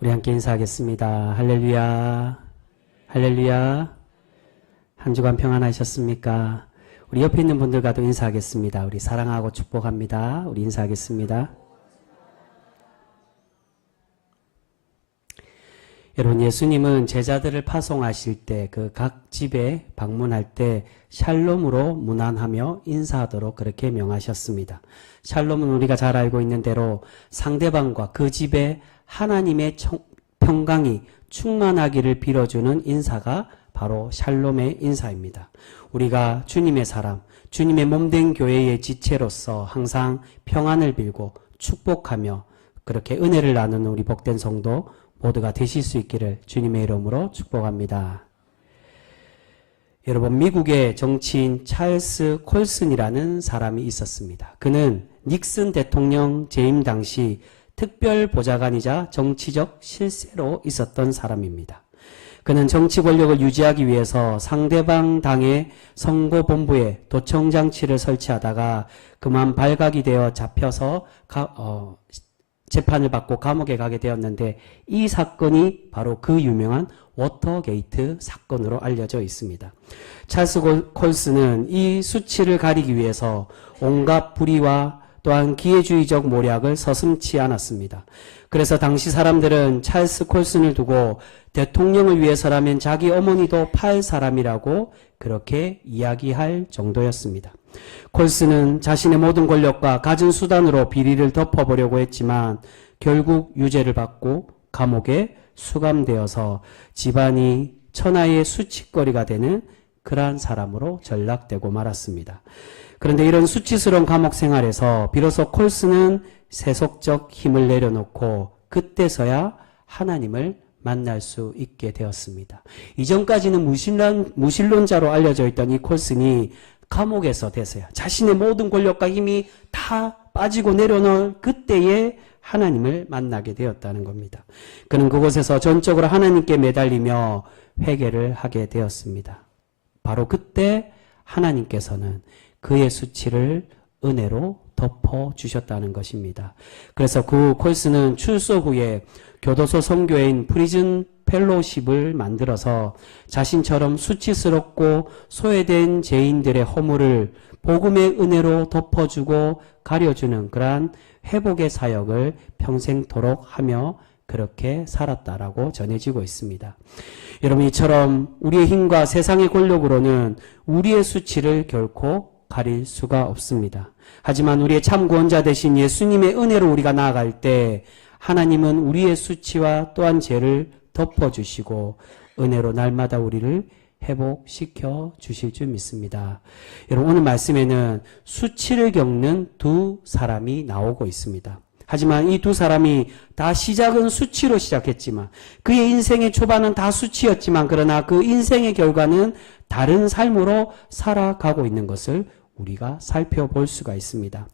우리 함께 인사하겠습니다. 할렐루야, 할렐루야. 한 주간 평안하셨습니까? 우리 옆에 있는 분들과도 인사하겠습니다. 우리 사랑하고 축복합니다. 우리 인사하겠습니다. 여러분, 예수님은 제자들을 파송하실 때 그 각 집에 방문할 때 샬롬으로 문안하며 인사하도록 그렇게 명하셨습니다. 샬롬은 우리가 잘 알고 있는 대로 상대방과 그 집에 하나님의 평강이 충만하기를 빌어주는 인사가 바로 샬롬의 인사입니다. 우리가 주님의 사람, 주님의 몸된 교회의 지체로서 항상 평안을 빌고 축복하며 그렇게 은혜를 나누는 우리 복된 성도 모두가 되실 수 있기를 주님의 이름으로 축복합니다. 여러분, 미국의 정치인 찰스 콜슨이라는 사람이 있었습니다. 그는 닉슨 대통령 재임 당시 특별보좌관이자 정치적 실세로 있었던 사람입니다. 그는 정치 권력을 유지하기 위해서 상대방 당의 선거본부에 도청장치를 설치하다가 그만 발각이 되어 잡혀서 재판을 받고 감옥에 가게 되었는데, 이 사건이 바로 그 유명한 워터게이트 사건으로 알려져 있습니다. 찰스 콜슨은 이 수치를 가리기 위해서 온갖 불의와 또한 기회주의적 모략을 서슴지 않았습니다. 그래서 당시 사람들은 찰스 콜슨을 두고 대통령을 위해서라면 자기 어머니도 팔 사람이라고 그렇게 이야기할 정도였습니다. 콜슨은 자신의 모든 권력과 가진 수단으로 비리를 덮어보려고 했지만 결국 유죄를 받고 감옥에 수감되어서 집안이 천하의 수치거리가 되는 그러한 사람으로 전락되고 말았습니다. 그런데 이런 수치스러운 감옥 생활에서 비로소 콜슨은 세속적 힘을 내려놓고 그때서야 하나님을 만날 수 있게 되었습니다. 이전까지는 무신론자로 알려져 있던 이 콜슨이 감옥에서 돼서야 자신의 모든 권력과 힘이 다 빠지고 내려놓을 그때에 하나님을 만나게 되었다는 겁니다. 그는 그곳에서 전적으로 하나님께 매달리며 회개를 하게 되었습니다. 바로 그때 하나님께서는 그의 수치를 은혜로 덮어주셨다는 것입니다. 그래서 그 콜슨은 출소 후에 교도소 선교회인 프리즌 펠로십을 만들어서 자신처럼 수치스럽고 소외된 죄인들의 허물을 복음의 은혜로 덮어주고 가려주는 그러한 회복의 사역을 평생토록 하며 그렇게 살았다라고 전해지고 있습니다. 여러분, 이처럼 우리의 힘과 세상의 권력으로는 우리의 수치를 결코 가릴 수가 없습니다. 하지만 우리의 참 구원자 되신 예수님의 은혜로 우리가 나아갈 때 하나님은 우리의 수치와 또한 죄를 덮어주시고 은혜로 날마다 우리를 회복시켜 주실 줄 믿습니다. 여러분, 오늘 말씀에는 수치를 겪는 두 사람이 나오고 있습니다. 하지만 이 두 사람이 다 시작은 수치로 시작했지만 그의 인생의 초반은 다 수치였지만 그러나 그 인생의 결과는 다른 삶으로 살아가고 있는 것을 우리가 살펴볼 수가 있습니다.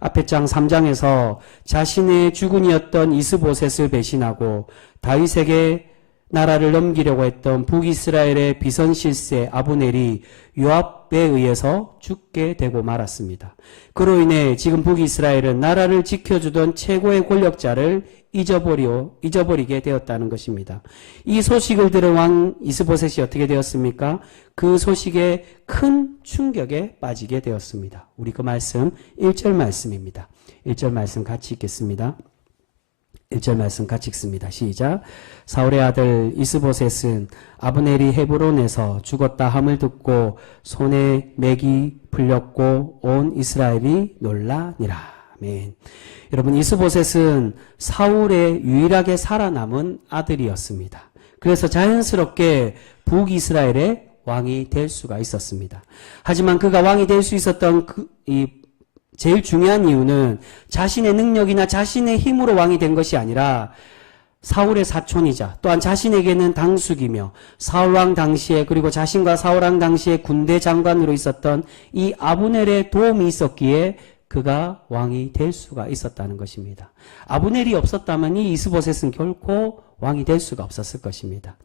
앞에 장 3장에서 자신의 주군이었던 이스보셋을 배신하고 다윗에게 나라를 넘기려고 했던 북이스라엘의 비선실세 아브넬이 요압에 의해서 죽게 되고 말았습니다. 그로 인해 지금 북이스라엘은 나라를 지켜주던 최고의 권력자를 잊어버리게 되었다는 것입니다. 이 소식을 들은 왕 이스보셋이 어떻게 되었습니까? 그 소식에 큰 충격에 빠지게 되었습니다. 우리 그 말씀 1절 말씀입니다. 1절 말씀 같이 읽겠습니다. 1절 말씀 같이 읽습니다. 시작. 사울의 아들 이스보셋은 아브넬이 헤브론에서 죽었다 함을 듣고 손에 맥이 풀렸고 온 이스라엘이 놀라니라. 아멘. 여러분, 이스보셋은 사울의 유일하게 살아남은 아들이었습니다. 그래서 자연스럽게 북이스라엘의 왕이 될 수가 있었습니다. 하지만 그가 왕이 될 수 있었던 제일 중요한 이유는 자신의 능력이나 자신의 힘으로 왕이 된 것이 아니라 사울의 사촌이자 또한 자신에게는 당숙이며 사울왕 당시에 그리고 자신과 사울왕 당시에 군대 장관으로 있었던 이 아브넬의 도움이 있었기에 그가 왕이 될 수가 있었다는 것입니다. 아브넬이 없었다면 이 이스보셋은 결코 왕이 될 수가 없었을 것입니다.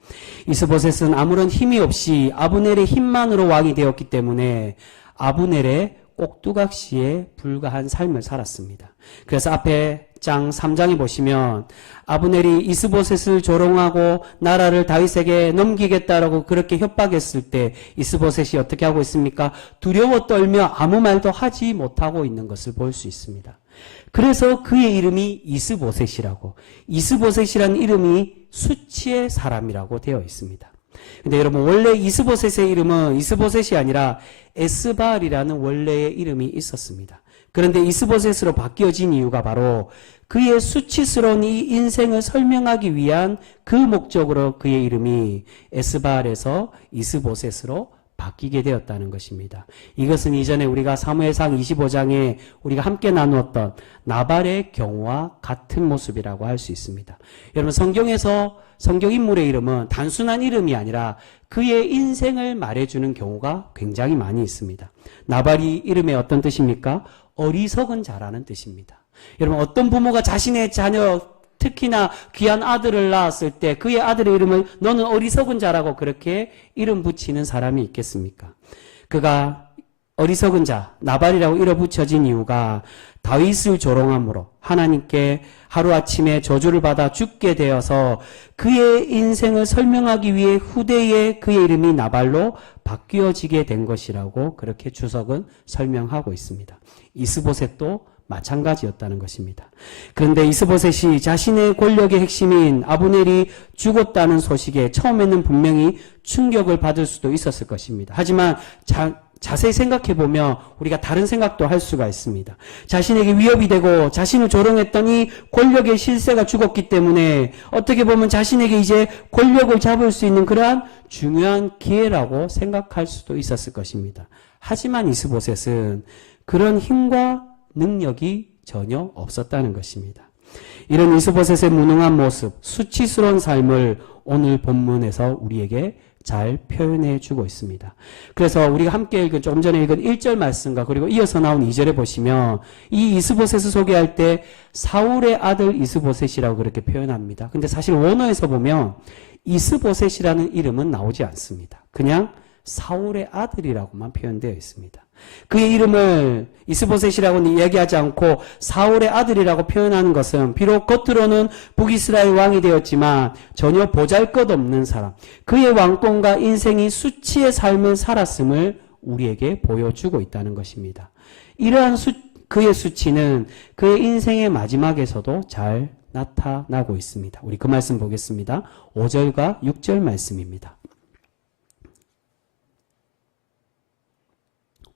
이스보셋은 아무런 힘이 없이 아브넬의 힘만으로 왕이 되었기 때문에 아브넬의 꼭두각시에 불과한 삶을 살았습니다. 그래서 앞에 장 3장에 보시면 아브넬이 이스보셋을 조롱하고 나라를 다윗에게 넘기겠다라고 그렇게 협박했을 때 이스보셋이 어떻게 하고 있습니까? 두려워 떨며 아무 말도 하지 못하고 있는 것을 볼 수 있습니다. 그래서 그의 이름이 이스보셋이라고, 이스보셋이라는 이름이 수치의 사람이라고 되어 있습니다. 근데 여러분, 원래 이스보셋의 이름은 이스보셋이 아니라 에스바알이라는 원래의 이름이 있었습니다. 그런데 이스보셋으로 바뀌어진 이유가 바로 그의 수치스러운 이 인생을 설명하기 위한 그 목적으로 그의 이름이 에스바알에서 이스보셋으로 바뀌게 되었다는 것입니다. 이것은 이전에 우리가 사무엘상 25장에 우리가 함께 나누었던 나발의 경우와 같은 모습이라고 할 수 있습니다. 여러분, 성경에서 성경 인물의 이름은 단순한 이름이 아니라 그의 인생을 말해주는 경우가 굉장히 많이 있습니다. 나발이 이름의 어떤 뜻입니까? 어리석은 자라는 뜻입니다. 여러분, 어떤 부모가 자신의 자녀, 특히나 귀한 아들을 낳았을 때 그의 아들의 이름을 너는 어리석은 자라고 그렇게 이름 붙이는 사람이 있겠습니까? 그가 어리석은 자, 나발이라고 이름 붙여진 이유가 다윗을 조롱함으로 하나님께 하루아침에 저주를 받아 죽게 되어서 그의 인생을 설명하기 위해 후대에 그의 이름이 나발로 바뀌어지게 된 것이라고 그렇게 주석은 설명하고 있습니다. 이스보셋도 마찬가지였다는 것입니다. 그런데 이스보셋이 자신의 권력의 핵심인 아브넬이 죽었다는 소식에 처음에는 분명히 충격을 받을 수도 있었을 것입니다. 하지만 자세히 생각해 보면 우리가 다른 생각도 할 수가 있습니다. 자신에게 위협이 되고 자신을 조롱했던 이 권력의 실세가 죽었기 때문에 어떻게 보면 자신에게 이제 권력을 잡을 수 있는 그러한 중요한 기회라고 생각할 수도 있었을 것입니다. 하지만 이스보셋은 그런 힘과 능력이 전혀 없었다는 것입니다. 이런 이스보셋의 무능한 모습, 수치스러운 삶을 오늘 본문에서 우리에게 잘 표현해 주고 있습니다. 그래서 우리가 함께 읽은 조금 전에 읽은 1절 말씀과 그리고 이어서 나온 2절에 보시면 이 이스보셋을 소개할 때 사울의 아들 이스보셋이라고 그렇게 표현합니다. 근데 사실 원어에서 보면 이스보셋이라는 이름은 나오지 않습니다. 그냥 사울의 아들이라고만 표현되어 있습니다. 그의 이름을 이스보셋이라고는 이야기하지 않고 사울의 아들이라고 표현하는 것은 비록 겉으로는 북이스라엘 왕이 되었지만 전혀 보잘것없는 사람, 그의 왕권과 인생이 수치의 삶을 살았음을 우리에게 보여주고 있다는 것입니다. 이러한 그의 수치는 그의 인생의 마지막에서도 잘 나타나고 있습니다. 우리 그 말씀 보겠습니다. 5절과 6절 말씀입니다.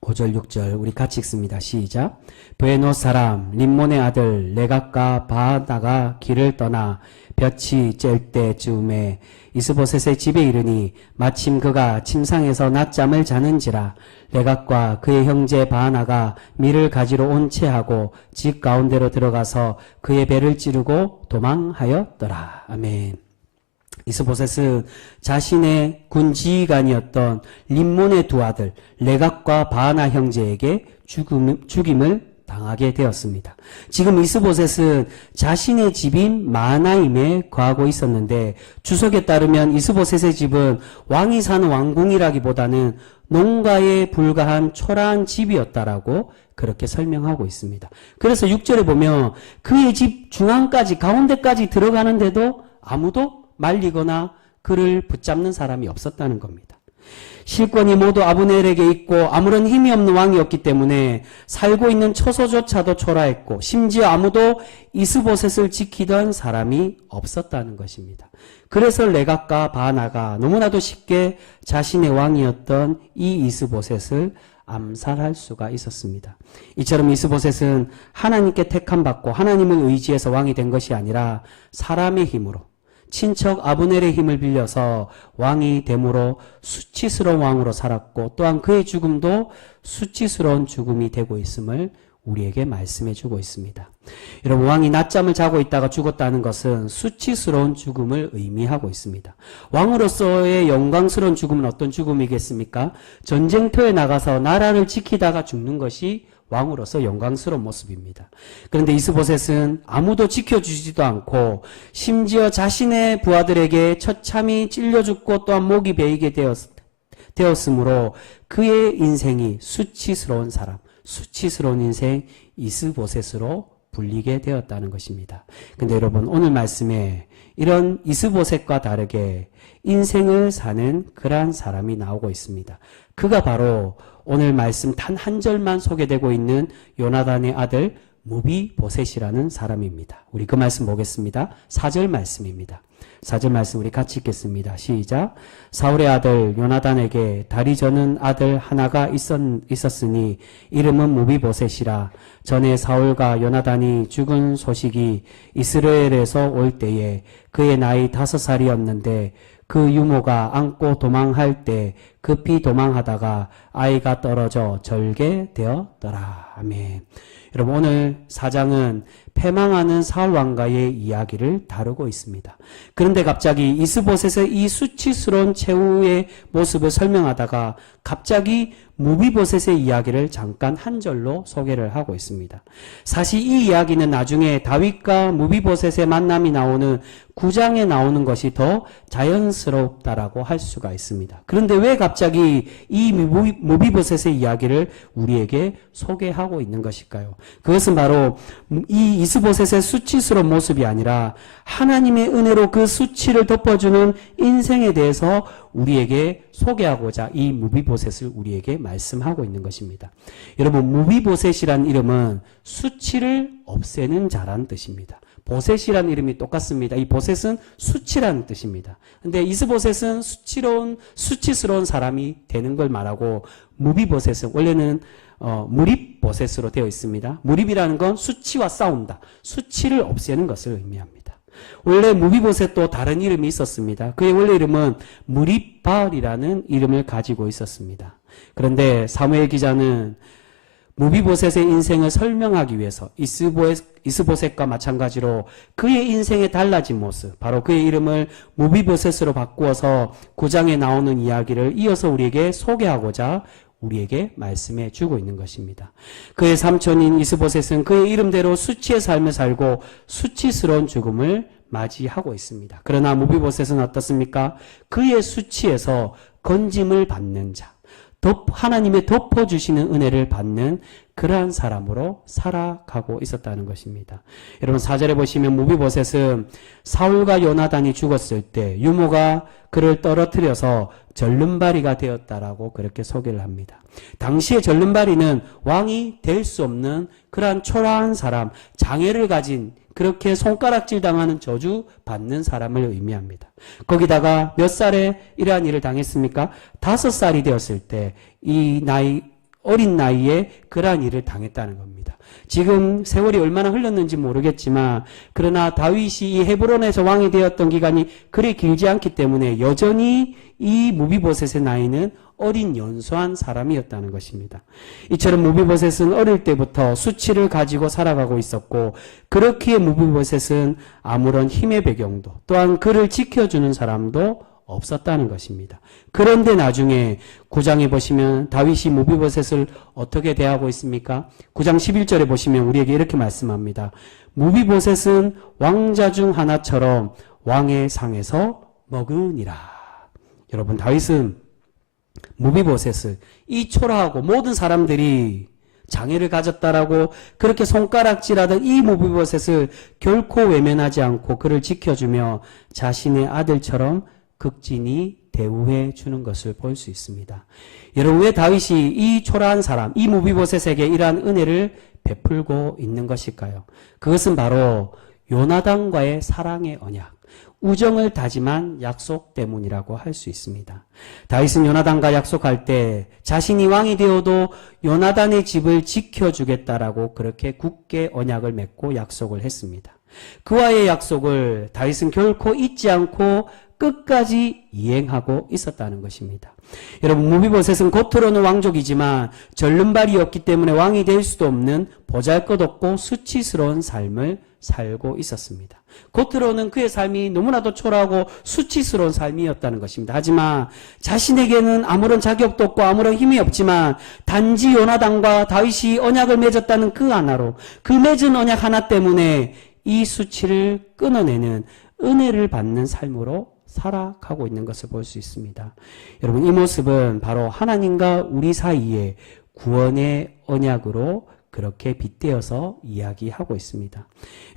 5절 6절 우리 같이 읽습니다. 시작. 브에노 사람 림몬의 아들 레갑과 바하다가 길을 떠나 볕이 쬐을 때쯤에 이스보셋의 집에 이르니 마침 그가 침상에서 낮잠을 자는지라 레갑과 그의 형제 바하나가 밀을 가지러 온 채하고 집 가운데로 들어가서 그의 배를 찌르고 도망하였더라. 아멘. 이스보셋은 자신의 군 지휘관이었던 림몬의 두 아들 레갑과 바하나 형제에게 죽임을 당하게 되었습니다. 지금 이스보셋은 자신의 집인 마하나임에 거하고 있었는데 주석에 따르면 이스보셋의 집은 왕이 사는 왕궁이라기보다는 농가에 불과한 초라한 집이었다라고 그렇게 설명하고 있습니다. 그래서 6절에 보면 그의 집 중앙까지 가운데까지 들어가는데도 아무도 말리거나 그를 붙잡는 사람이 없었다는 겁니다. 실권이 모두 아브넬에게 있고 아무런 힘이 없는 왕이었기 때문에 살고 있는 처소조차도 초라했고 심지어 아무도 이스보셋을 지키던 사람이 없었다는 것입니다. 그래서 레갑과 바하나가 너무나도 쉽게 자신의 왕이었던 이 이스보셋을 암살할 수가 있었습니다. 이처럼 이스보셋은 하나님께 택함받고 하나님을 의지해서 왕이 된 것이 아니라 사람의 힘으로 친척 아브넬의 힘을 빌려서 왕이 됨으로 수치스러운 왕으로 살았고 또한 그의 죽음도 수치스러운 죽음이 되고 있음을 우리에게 말씀해 주고 있습니다. 여러분, 왕이 낮잠을 자고 있다가 죽었다는 것은 수치스러운 죽음을 의미하고 있습니다. 왕으로서의 영광스러운 죽음은 어떤 죽음이겠습니까? 전쟁터에 나가서 나라를 지키다가 죽는 것이 왕으로서 영광스러운 모습입니다. 그런데 이스보셋은 아무도 지켜주지도 않고 심지어 자신의 부하들에게 처참히 찔려 죽고 또한 목이 베이게 되었으므로 그의 인생이 수치스러운 사람, 수치스러운 인생 이스보셋으로 불리게 되었다는 것입니다. 근데 여러분 오늘 말씀에 이런 이스보셋과 다르게 인생을 사는 그러한 사람이 나오고 있습니다. 그가 바로 오늘 말씀 단 한 절만 소개되고 있는 요나단의 아들 무비보셋이라는 사람입니다. 우리 그 말씀 보겠습니다. 4절 말씀입니다. 4절 말씀 우리 같이 읽겠습니다. 시작. 사울의 아들 요나단에게 다리 저는 아들 하나가 있었으니 이름은 무비보셋이라. 전에 사울과 요나단이 죽은 소식이 이스라엘에서 올 때에 그의 나이 5살이었는데 그 유모가 안고 도망할 때 급히 도망하다가 아이가 떨어져 절개되었더라. 아멘. 여러분 오늘 4장은 패망하는 사울 왕가의 이야기를 다루고 있습니다. 그런데 갑자기 이스보셋의 이 수치스러운 최후의 모습을 설명하다가 갑자기 무비보셋의 이야기를 잠깐 한 절로 소개를 하고 있습니다. 사실 이 이야기는 나중에 다윗과 무비보셋의 만남이 나오는 9장에 나오는 것이 더 자연스럽다라고 할 수가 있습니다. 그런데 왜 갑자기 이 무비보셋의 이야기를 우리에게 소개하고 있는 것일까요? 그것은 바로 이 이스보셋의 수치스러운 모습이 아니라 하나님의 은혜로 그 수치를 덮어주는 인생에 대해서 우리에게 소개하고자 이 무비보셋을 우리에게 말씀하고 있는 것입니다. 여러분 무비보셋이란 이름은 수치를 없애는 자란 뜻입니다. 보셋이라는 이름이 똑같습니다. 이 보셋은 수치라는 뜻입니다. 근데 이스보셋은 수치스러운 사람이 되는 걸 말하고 무비보셋은 원래는 무립보셋으로 되어 있습니다. 무립이라는 건 수치와 싸운다. 수치를 없애는 것을 의미합니다. 원래 무비보셋도 다른 이름이 있었습니다. 그의 원래 이름은 무립발이라는 이름을 가지고 있었습니다. 그런데 사무엘 기자는 무비보셋의 인생을 설명하기 위해서 이스보셋과 마찬가지로 그의 인생의 달라진 모습, 바로 그의 이름을 무비보셋으로 바꾸어서 9장에 나오는 이야기를 이어서 우리에게 소개하고자 우리에게 말씀해 주고 있는 것입니다. 그의 삼촌인 이스보셋은 그의 이름대로 수치의 삶을 살고 수치스러운 죽음을 맞이하고 있습니다. 그러나 무비보셋은 어떻습니까? 그의 수치에서 건짐을 받는 자, 하나님의 덮어주시는 은혜를 받는 그러한 사람으로 살아가고 있었다는 것입니다. 여러분 4절에 보시면 무비보셋은 사울과 요나단이 죽었을 때 유모가 그를 떨어뜨려서 절름발이가 되었다라고 그렇게 소개를 합니다. 당시에 절름발이는 왕이 될 수 없는 그러한 초라한 사람, 장애를 가진 그렇게 손가락질 당하는 저주 받는 사람을 의미합니다. 거기다가 몇 살에 이러한 일을 당했습니까? 5살이 되었을 때 이 어린 나이에 그러한 일을 당했다는 겁니다. 지금 세월이 얼마나 흘렀는지 모르겠지만 그러나 다윗이 이 헤브론에서 왕이 되었던 기간이 그리 길지 않기 때문에 여전히 이 무비보셋의 나이는 어린 연소한 사람이었다는 것입니다. 이처럼 무비보셋은 어릴 때부터 수치를 가지고 살아가고 있었고 그렇기에 무비보셋은 아무런 힘의 배경도 또한 그를 지켜주는 사람도 없었다는 것입니다. 그런데 나중에 9장에 보시면 다윗이 무비보셋을 어떻게 대하고 있습니까? 9장 11절에 보시면 우리에게 이렇게 말씀합니다. 무비보셋은 왕자 중 하나처럼 왕의 상에서 먹으니라. 여러분 다윗은 무비보셋을 이 초라하고 모든 사람들이 장애를 가졌다라고 그렇게 손가락질하던 이 무비보셋을 결코 외면하지 않고 그를 지켜주며 자신의 아들처럼 극진히 대우해 주는 것을 볼 수 있습니다. 여러분 왜 다윗이 이 초라한 사람, 이 무비보셋에게 이러한 은혜를 베풀고 있는 것일까요? 그것은 바로 요나단과의 사랑의 언약, 우정을 다짐한 약속 때문이라고 할 수 있습니다. 다윗은 요나단과 약속할 때 자신이 왕이 되어도 요나단의 집을 지켜주겠다라고 그렇게 굳게 언약을 맺고 약속을 했습니다. 그와의 약속을 다윗은 결코 잊지 않고 끝까지 이행하고 있었다는 것입니다. 여러분 무비보셋은 겉으로는 왕족이지만 절름발이었기 때문에 왕이 될 수도 없는 보잘것없고 수치스러운 삶을 살고 있었습니다. 겉으로는 그의 삶이 너무나도 초라하고 수치스러운 삶이었다는 것입니다. 하지만 자신에게는 아무런 자격도 없고 아무런 힘이 없지만 단지 요나단과 다윗이 언약을 맺었다는 그 하나로 그 맺은 언약 하나 때문에 이 수치를 끊어내는 은혜를 받는 삶으로 살아가고 있는 것을 볼 수 있습니다. 여러분 이 모습은 바로 하나님과 우리 사이에 구원의 언약으로 그렇게 빗대어서 이야기하고 있습니다.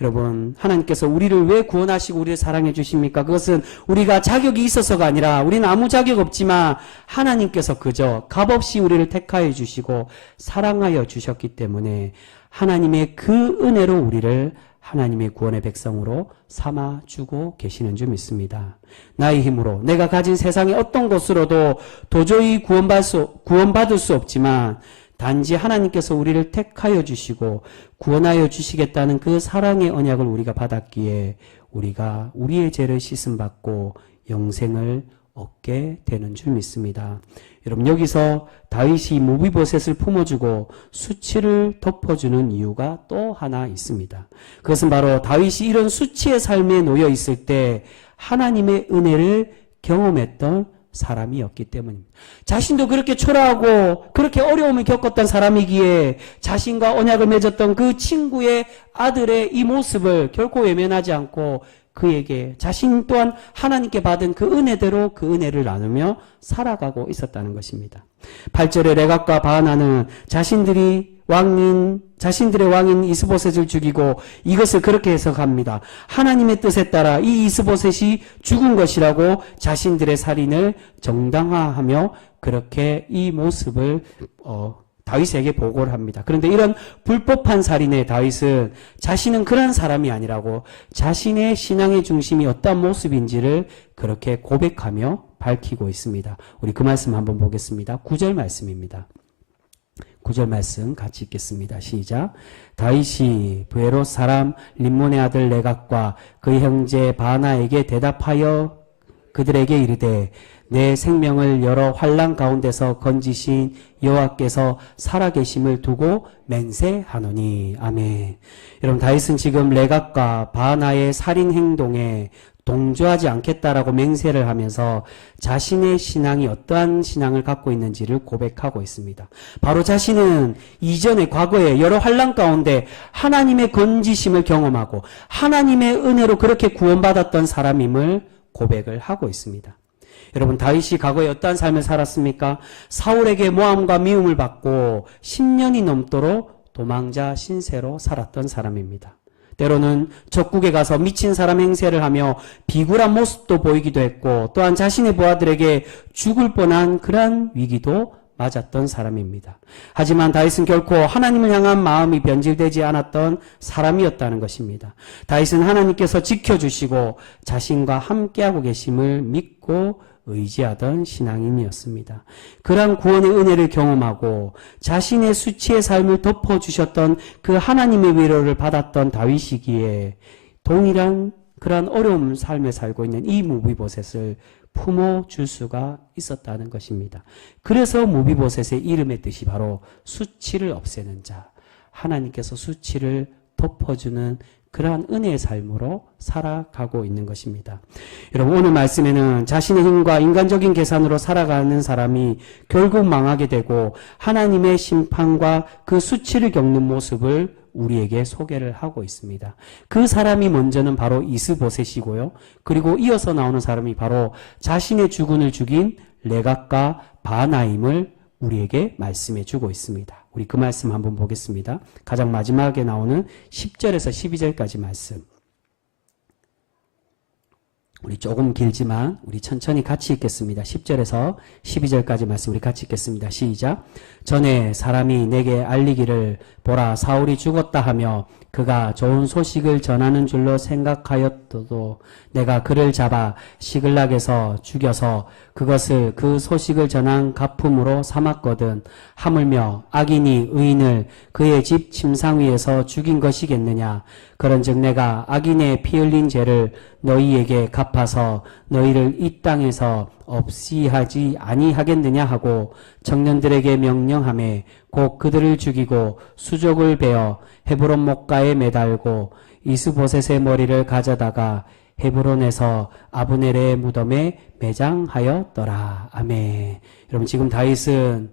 여러분, 하나님께서 우리를 왜 구원하시고 우리를 사랑해 주십니까? 그것은 우리가 자격이 있어서가 아니라 우리는 아무 자격 없지만 하나님께서 그저 값없이 우리를 택하여 주시고 사랑하여 주셨기 때문에 하나님의 그 은혜로 우리를 하나님의 구원의 백성으로 삼아주고 계시는 줄 믿습니다. 나의 힘으로 내가 가진 세상의 어떤 것으로도 도저히 구원받을 수 없지만 단지 하나님께서 우리를 택하여 주시고 구원하여 주시겠다는 그 사랑의 언약을 우리가 받았기에 우리가 우리의 죄를 씻음받고 영생을 얻게 되는 줄 믿습니다. 여러분, 여기서 다윗이 모비보셋을 품어주고 수치를 덮어주는 이유가 또 하나 있습니다. 그것은 바로 다윗이 이런 수치의 삶에 놓여 있을 때 하나님의 은혜를 경험했던 사람이었기 때문입니다. 자신도 그렇게 초라하고 그렇게 어려움을 겪었던 사람이기에 자신과 언약을 맺었던 그 친구의 아들의 이 모습을 결코 외면하지 않고 그에게 자신 또한 하나님께 받은 그 은혜대로 그 은혜를 나누며 살아가고 있었다는 것입니다. 8절에 레갑과 바하나는 자신들의 왕인 이스보셋을 죽이고 이것을 그렇게 해석합니다. 하나님의 뜻에 따라 이 이스보셋이 죽은 것이라고 자신들의 살인을 정당화하며 그렇게 이 모습을 다윗에게 보고를 합니다. 그런데 이런 불법한 살인의 다윗은 자신은 그런 사람이 아니라고 자신의 신앙의 중심이 어떤 모습인지를 그렇게 고백하며 밝히고 있습니다. 우리 그 말씀 한번 보겠습니다. 9절 말씀입니다. 9절 말씀 같이 읽겠습니다. 시작. 다윗이 브에롯 사람 림몬의 아들 레갑과 그의 형제 바나에게 대답하여 그들에게 이르되 내 생명을 여러 환난 가운데서 건지신 여호와께서 살아계심을 두고 맹세하노니. 아멘. 여러분, 다윗은 지금 레갑과 바나의 살인 행동에 동조하지 않겠다라고 맹세를 하면서 자신의 신앙이 어떠한 신앙을 갖고 있는지를 고백하고 있습니다. 바로 자신은 이전에 과거에 여러 환난 가운데 하나님의 건지심을 경험하고 하나님의 은혜로 그렇게 구원받았던 사람임을 고백을 하고 있습니다. 여러분, 다윗이 과거에 어떠한 삶을 살았습니까? 사울에게 모함과 미움을 받고 10년이 넘도록 도망자 신세로 살았던 사람입니다. 때로는 적국에 가서 미친 사람 행세를 하며 비굴한 모습도 보이기도 했고 또한 자신의 부하들에게 죽을 뻔한 그러한 위기도 맞았던 사람입니다. 하지만 다윗은 결코 하나님을 향한 마음이 변질되지 않았던 사람이었다는 것입니다. 다윗은 하나님께서 지켜주시고 자신과 함께하고 계심을 믿고 의지하던 신앙인이었습니다. 그러한 구원의 은혜를 경험하고 자신의 수치의 삶을 덮어주셨던 그 하나님의 위로를 받았던 다윗이기에 동일한 그러한 어려운 삶을 살고 있는 이 모비보셋을 품어줄 수가 있었다는 것입니다. 그래서 모비보셋의 이름의 뜻이 바로 수치를 없애는 자, 하나님께서 수치를 덮어주는 그러한 은혜의 삶으로 살아가고 있는 것입니다. 여러분, 오늘 말씀에는 자신의 힘과 인간적인 계산으로 살아가는 사람이 결국 망하게 되고 하나님의 심판과 그 수치를 겪는 모습을 우리에게 소개를 하고 있습니다. 그 사람이 먼저는 바로 이스보셋이고요. 그리고 이어서 나오는 사람이 바로 자신의 주군을 죽인 레갑과 바나임을 우리에게 말씀해 주고 있습니다. 우리 그 말씀 한번 보겠습니다. 가장 마지막에 나오는 10절에서 12절까지 말씀. 우리 조금 길지만 우리 천천히 같이 읽겠습니다. 10절에서 12절까지 말씀 우리 같이 읽겠습니다. 시작. 전에 사람이 내게 알리기를 보라 사울이 죽었다 하며 그가 좋은 소식을 전하는 줄로 생각하였어도 내가 그를 잡아 시글락에서 죽여서 그것을 그 소식을 전한 가품으로 삼았거든. 하물며 악인이 의인을 그의 집 침상 위에서 죽인 것이겠느냐. 그런즉 내가 악인의 피 흘린 죄를 너희에게 갚아서 너희를 이 땅에서 없이 하지 아니하겠느냐 하고 청년들에게 명령하매 곧 그들을 죽이고 수족을 베어 헤브론 목가에 매달고 이스보셋의 머리를 가져다가 헤브론에서 아브넬의 무덤에 매장하였더라. 아멘. 여러분, 지금 다윗은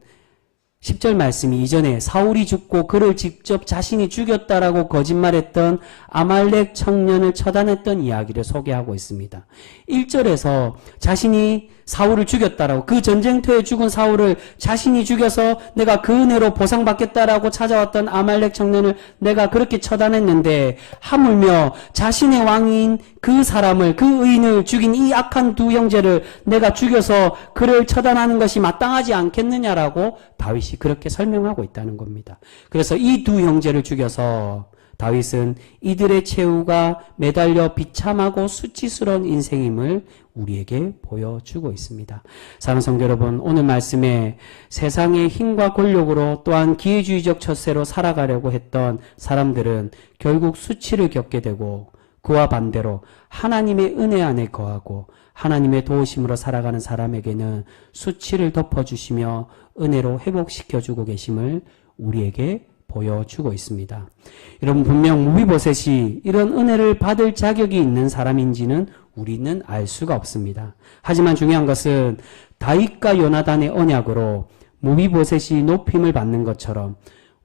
10절 말씀이 이전에 사울이 죽고 그를 직접 자신이 죽였다라고 거짓말했던 아말렉 청년을 처단했던 이야기를 소개하고 있습니다. 1절에서 자신이 사울을 죽였다라고, 그 전쟁터에 죽은 사울을 자신이 죽여서 내가 그 은혜로 보상받겠다라고 찾아왔던 아말렉 청년을 내가 그렇게 처단했는데, 하물며 자신의 왕인 그 사람을, 그 의인을 죽인 이 악한 두 형제를 내가 죽여서 그를 처단하는 것이 마땅하지 않겠느냐라고 다윗이 그렇게 설명하고 있다는 겁니다. 그래서 이 두 형제를 죽여서 다윗은 이들의 최후가 매달려 비참하고 수치스러운 인생임을 우리에게 보여주고 있습니다. 사랑하는 성도 여러분, 오늘 말씀에 세상의 힘과 권력으로 또한 기회주의적 처세로 살아가려고 했던 사람들은 결국 수치를 겪게 되고, 그와 반대로 하나님의 은혜 안에 거하고 하나님의 도우심으로 살아가는 사람에게는 수치를 덮어주시며 은혜로 회복시켜주고 계심을 우리에게 보여주고 있습니다. 여러분, 분명 무비보셋이 이런 은혜를 받을 자격이 있는 사람인지는 우리는 알 수가 없습니다. 하지만 중요한 것은 다윗과 요나단의 언약으로 무비보셋이 높임을 받는 것처럼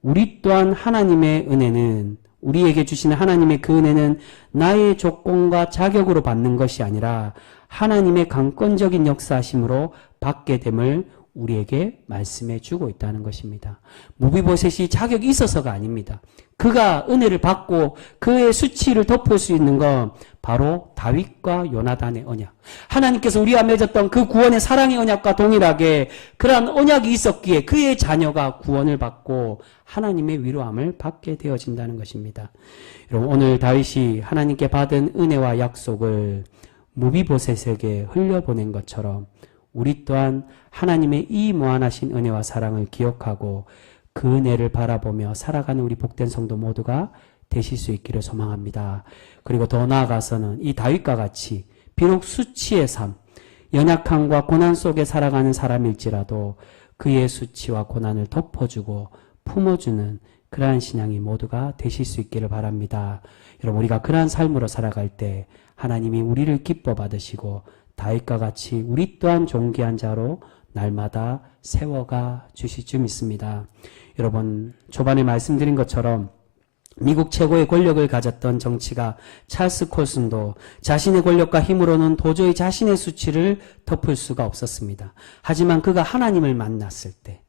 우리 또한 하나님의 은혜는, 우리에게 주시는 하나님의 그 은혜는 나의 조건과 자격으로 받는 것이 아니라 하나님의 강권적인 역사하심으로 받게 됨을 우리에게 말씀해 주고 있다는 것입니다. 무비보셋이 자격이 있어서가 아닙니다. 그가 은혜를 받고 그의 수치를 덮을 수 있는 건 바로 다윗과 요나단의 언약, 하나님께서 우리와 맺었던 그 구원의 사랑의 언약과 동일하게 그러한 언약이 있었기에 그의 자녀가 구원을 받고 하나님의 위로함을 받게 되어진다는 것입니다. 여러분, 오늘 다윗이 하나님께 받은 은혜와 약속을 무비보셋에게 흘려보낸 것처럼 우리 또한 하나님의 이 무한하신 은혜와 사랑을 기억하고 그 은혜를 바라보며 살아가는 우리 복된 성도 모두가 되실 수 있기를 소망합니다. 그리고 더 나아가서는 이 다윗과 같이 비록 수치의 삶, 연약함과 고난 속에 살아가는 사람일지라도 그의 수치와 고난을 덮어주고 품어주는 그러한 신앙이 모두가 되실 수 있기를 바랍니다. 여러분, 우리가 그러한 삶으로 살아갈 때 하나님이 우리를 기뻐 받으시고 다윗과 같이 우리 또한 존귀한 자로 날마다 세워가 주실 줄 믿습니다. 여러분, 초반에 말씀드린 것처럼 미국 최고의 권력을 가졌던 정치가 찰스 콜슨도 자신의 권력과 힘으로는 도저히 자신의 수치를 덮을 수가 없었습니다. 하지만 그가 하나님을 만났을 때,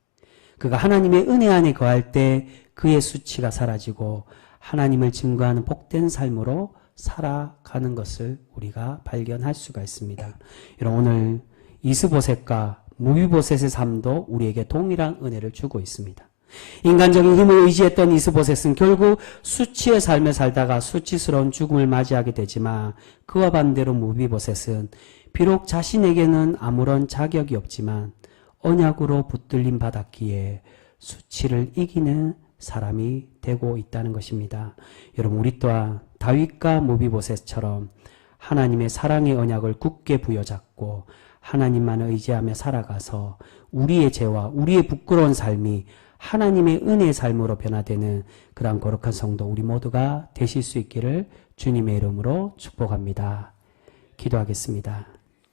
그가 하나님의 은혜 안에 거할 때 그의 수치가 사라지고 하나님을 증거하는 복된 삶으로 살아가는 것을 우리가 발견할 수가 있습니다. 여러분, 오늘 이스보셋과 무비보셋의 삶도 우리에게 동일한 은혜를 주고 있습니다. 인간적인 힘을 의지했던 이스보셋은 결국 수치의 삶을 살다가 수치스러운 죽음을 맞이하게 되지만, 그와 반대로 무비보셋은 비록 자신에게는 아무런 자격이 없지만 언약으로 붙들림 받았기에 수치를 이기는 사람이 되고 있다는 것입니다. 여러분, 우리 또한 다윗과 무비보셋처럼 하나님의 사랑의 언약을 굳게 부여잡고 하나님만을 의지하며 살아가서 우리의 죄와 우리의 부끄러운 삶이 하나님의 은혜의 삶으로 변화되는 그러한 거룩한 성도 우리 모두가 되실 수 있기를 주님의 이름으로 축복합니다. 기도하겠습니다.